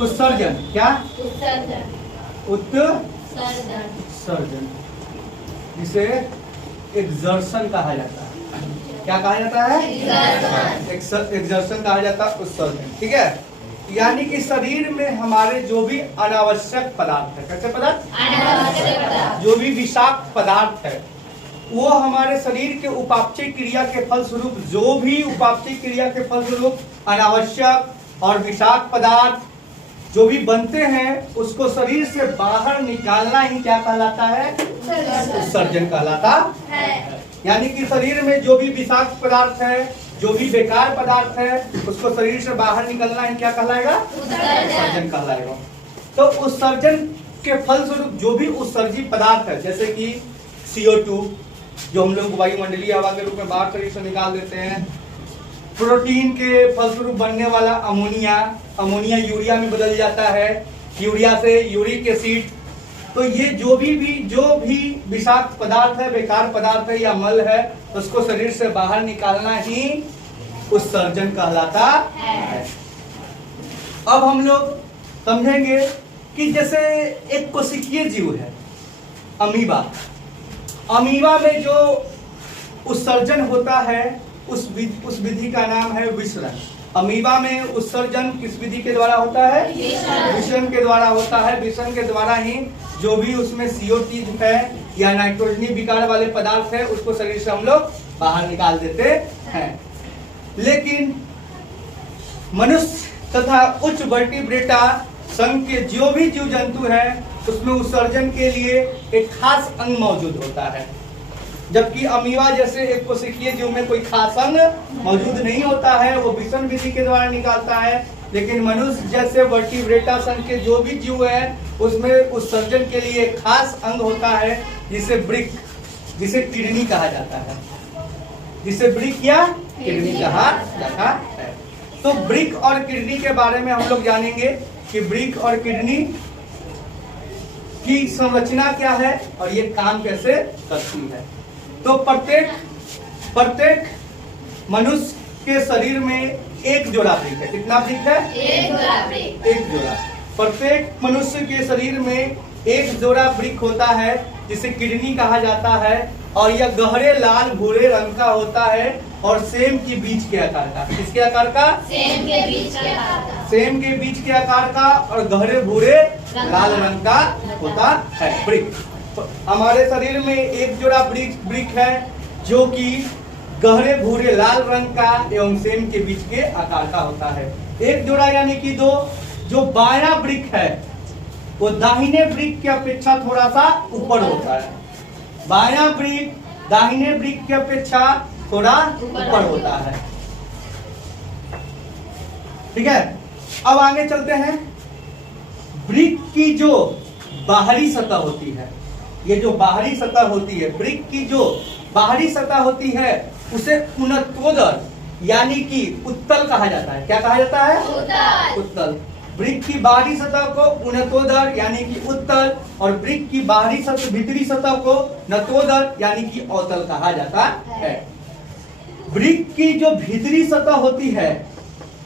उत्सर्जन। क्या? उत्सर्जन, जिसे एग्जर्शन कहा जाता है। क्या कहा जाता है? एग्जर्शन कहा जाता है, उत्सर्जन। ठीक है, यानी कि शरीर में हमारे जो भी अनावश्यक पदार्थ है, कैसे पदार्थ? अनावश्यक पदार्थ। जो भी विषाक्त पदार्थ है वो हमारे शरीर के उपापचय क्रिया के फलस्वरूप, जो भी उपापचय क्रिया के फलस्वरूप अनावश्यक और विषाक्त पदार्थ जो भी बनते हैं उसको शरीर से बाहर निकालना ही क्या कहलाता है? उत्सर्जन कहलाता है। यानी कि शरीर में जो भी विषाक्त पदार्थ है, जो भी बेकार पदार्थ है, उसको शरीर से बाहर निकलना ही क्या कहलाएगा? उत्सर्जन कहलाएगा। तो उत्सर्जन के फलस्वरूप जो भी उत्सर्जित पदार्थ है, जैसे कि CO2 जो हम लोग वायुमंडलीय हवा के रूप में बाहर शरीर से निकाल देते हैं, प्रोटीन के फलस्वरूप बनने वाला अमोनिया यूरिया में बदल जाता है, यूरिया से यूरिक एसिड। तो ये जो भी विषाक्त पदार्थ है, बेकार पदार्थ है या मल है, उसको शरीर से बाहर निकालना ही उत्सर्जन कहलाता है। अब हम लोग समझेंगे कि जैसे एक कोशिकीय जीव है अमीबा। अमीबा में जो उत्सर्जन होता है उस विधि का नाम है विसरण। अमीबा में उत्सर्जन किस विधि के द्वारा होता है? विसरण के द्वारा होता है। विसरण के द्वारा ही जो भी उसमें CO2 है या नाइट्रोजनी विकार वाले पदार्थ है उसको शरीर से हम लोग बाहर निकाल देते हैं। लेकिन मनुष्य तथा उच्च वर्टिब्रेटा संघ के जो भी जीव जंतु है उसमें उत्सर्जन के लिए एक खास अंग मौजूद होता है, जबकि अमीबा जैसे एक कोशिकीय जीव में कोई खास अंग मौजूद नहीं होता है, वो विसरण विधि के द्वारा निकालता है। लेकिन मनुष्य जैसे वर्टिब्रेटा संघ के जो भी जीव है उसमें उत्सर्जन के लिए एक खास अंग होता है जिसे ब्रिक, जिसे किडनी कहा जाता है, जिसे ब्रिक या किडनी कहा जाता है। तो ब्रिक और किडनी के बारे में हम लोग जानेंगे कि ब्रिक और किडनी की संरचना क्या है और ये काम कैसे करती है। तो प्रत्येक मनुष्य के शरीर में एक जोड़ा ब्रिक है। कितना ब्रिक है? एक जोड़ा। प्रत्येक मनुष्य के शरीर में एक जोड़ा ब्रिक होता है जिसे किडनी कहा जाता है, और यह गहरे लाल भूरे रंग का होता है और सेम के बीच के आकार का। किसके आकार का? सेम के बीच के आकार का और गहरे भूरे लाल रंग का होता है ब्रिक। हमारे शरीर में एक जोड़ा ब्रिक है जो कि गहरे भूरे लाल रंग का एवं सेम के बीच के आकार का होता है। एक जोड़ा यानी कि दो। जो बायां ब्रिक है वो दाहिने ब्रिक की अपेक्षा थोड़ा सा ऊपर होता है। बायां ब्रिक दाहिने ब्रिक की अपेक्षा थोड़ा ऊपर होता है। ठीक है, अब आगे चलते हैं। ब्रिक की जो बाहरी सतह होती है, ये जो बाहरी सतह होती है, ब्रिक की जो बाहरी सतह होती है उसे उन्नतोदर यानी कि उत्तल कहा जाता है। क्या कहा जाता है? उत्तल। ब्रिक की बाहरी सतह को उन्नतोदर यानी कि उत्तल और ब्रिक की बाहरी सतह भीतरी सतह को नतोदर यानी कि अवतल कहा जाता है। ब्रिक की जो भीतरी सतह होती है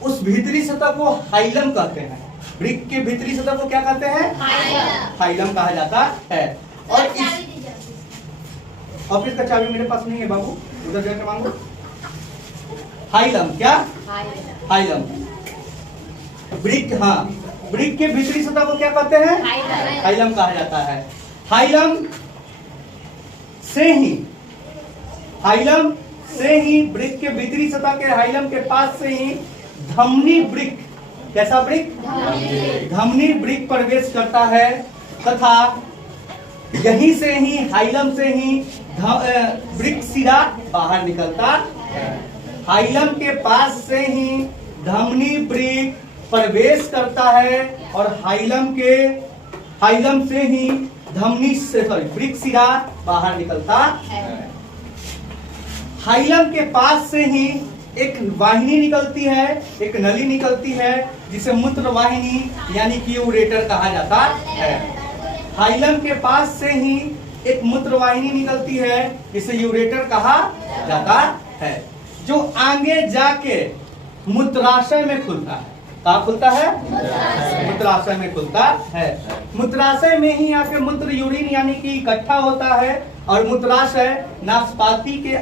उस भीतरी सतह को हाइलम कहते हैं। ब्रिक के भीतरी सतह को क्या कहते हैं? हाइलम कहा जाता है। और ऑफिस का चाबी मेरे पास नहीं है बाबू, उधर जाकर मांगो। हाइलम क्या? हाइलम। ब्रिक, हाँ, ब्रिक के भीतरी सतह को क्या कहते हैं? हाइलम कहा जाता है। हाइलम से ही ब्रिक के भीतरी सतह के हाइलम के पास से ही धमनी ब्रिक, कैसा ब्रिक? धमनी ब्रिक प्रवेश करता है तथा यहीं से ही हाइलम से ही ब्रिक सिरा बाहर निकलता है। हाइलम के पास से ही धमनी ब्रिक प्रवेश करता है और हाइलम से ही धमनी से ब्रिक सिरा बाहर निकलता है। हाइलम के पास से ही एक वाहिनी निकलती है, एक नली निकलती है जिसे मूत्र वाहिनी यानी कि यूरेटर कहा जाता है। हाइलम के पास से ही एक मूत्र वाहिनी निकलती है जिसे यूरेटर कहा जाता है, जो आगे जाके मूत्राशय में खुलता है। कहाँ खुलता है? मूत्राशय में खुलता है। मूत्राशय में ही आके मूत्र यूरिन यानी कि इकट्ठा होता है और मूत्राशय नाशपाती के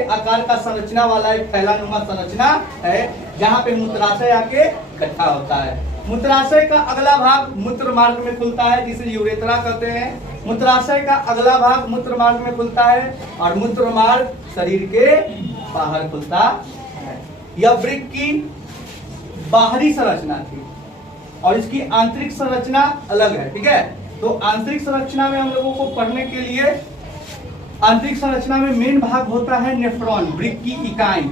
आकार का संरचना वाला एक फैलानुमा संरचना है जहाँ पे मूत्राशय आके इकट्ठा होता है। मूत्राशय का अगला भाग मूत्र मार्ग में खुलता है जिसे यूरेथ्रा कहते हैं। मूत्राशय का अगला भाग मूत्र मार्ग में खुलता है और मूत्र मार्ग शरीर के बाहर खुलता है। यह वृक्क की बाहरी संरचना थी और इसकी आंतरिक संरचना अलग है। ठीक है, तो आंतरिक संरचना में हम लोगों को पढ़ने के लिए आंतरिक संरचना में मेन भाग होता है नेफ्रॉन, वृक्क की इकाई।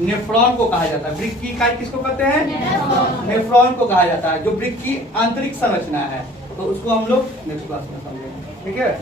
नेफ्रॉन को कहा जाता है। वृक्क की इकाई किसको कहते हैं? नेफ्रॉन को कहा जाता है, जो वृक्क की आंतरिक संरचना है। तो उसको हम लोग नेक्स्ट क्लास में समझेंगे। ठीक है।